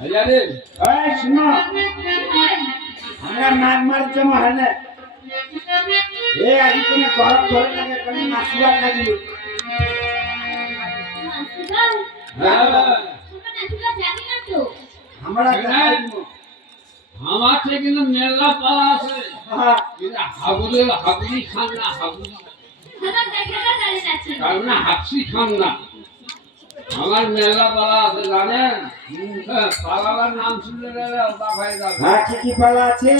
আরে এই শুনো আমরা নাক মারতে হয় না এ আজ কোনে গরম ধরে লাগে কোনে নাচিবার লাগি আমরা আমার থেকে কিন্তু মেলা পালা আছে কিন্তু হাবুলি খান না হাবুলি কারণ হাফসি খান না আমার মেলা পালা আছে জানেন পালার নাম শুনলে ভাই হ্যাঁ কি পালা আছে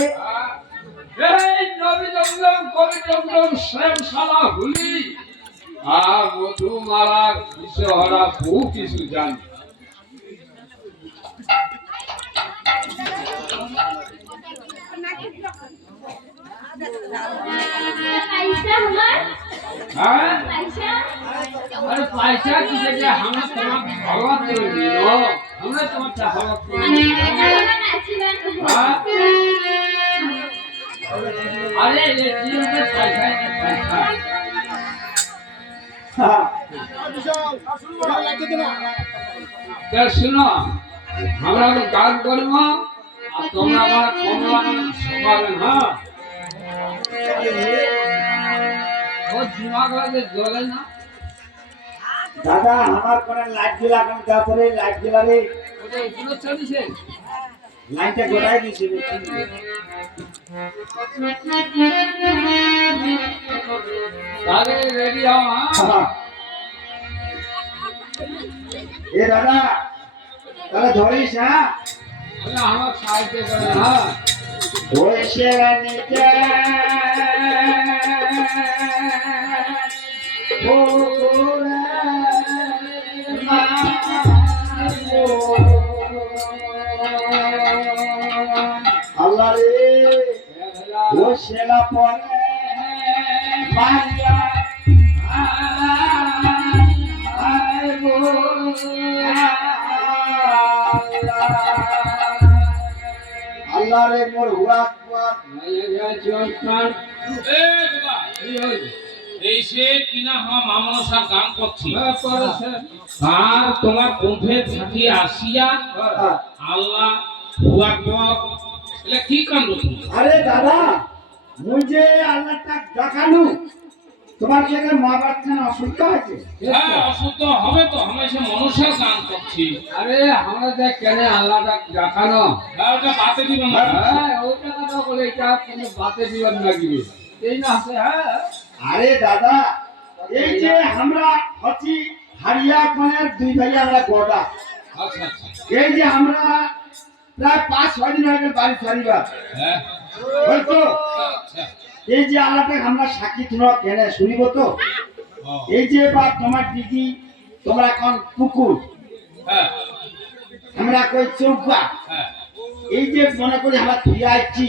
এই নবী জমজম কবি জমজম শ্যাম সালা হুলি আর মধুমালা বিশ্বহরা বহু কিছু জানি अरे पैसा की जगह हम तुम्हारा भगवत करेंगे नो हमने तुम्हारा भगवत करेंगे अरे ये जीव में पैसा क्या सुनो हमरा को गाल करूँगा और तुम्हारा कमला संभालन हाँ वो दिमाग वाले जोले ना दादा हमार कोने लाइट दिला कोने जातरे लाइट दिला रे ওটা এগুলো চলছে লাইটটা গোড়ায় দিছি আরে রেডি হও হ্যাঁ এ দাদা তাহলে ধরিস হ্যাঁ আরে আমার সাহায্য করে হ্যাঁ ওই শেরা নিতে ও আল্লাহ রে ও শেরা পরে মারিয়া আয় গো আল্লাহ রে মোর হুয়া এই সে কিনা হওয়া মামনসার গান করছি আর তোমার কণ্ঠে থাকি আসিয়া আল্লাহ এটা কি কাণ্ড আরে দাদা মুই যে আল্লাহটা দেখানু তোমার জায়গা মা বাচ্চা অসুস্থ আছে হ্যাঁ অশুদ্ধ হবে তো আমি সে মনসার গান করছি আরে আমরা দেখ কেন আল্লাহটা দেখানো হ্যাঁ ওটা বাতে দিব না হ্যাঁ ওইটা কথা বলে এটা কোনো বাতে দিবার লাগিবে এই না আছে হ্যাঁ আরে দাদা এই যে আমরা হচ্ছি হারিয়া কোনের দুই ভাই আমরা গোটা আচ্ছা আচ্ছা এই যে আমরা প্রায় 5-6 দিন আগে বাড়ি ছাড়িবা হ্যাঁ হয়তো আচ্ছা এই যে আল্লাহকে আমরা সাক্ষী তোমরা কেন শুনিব তো এই যে বা তোমার দিদি তোমরা এখন পুকুর হ্যাঁ আমরা কই চৌকা হ্যাঁ এই যে মনে করি আমরা ফিরে আসছি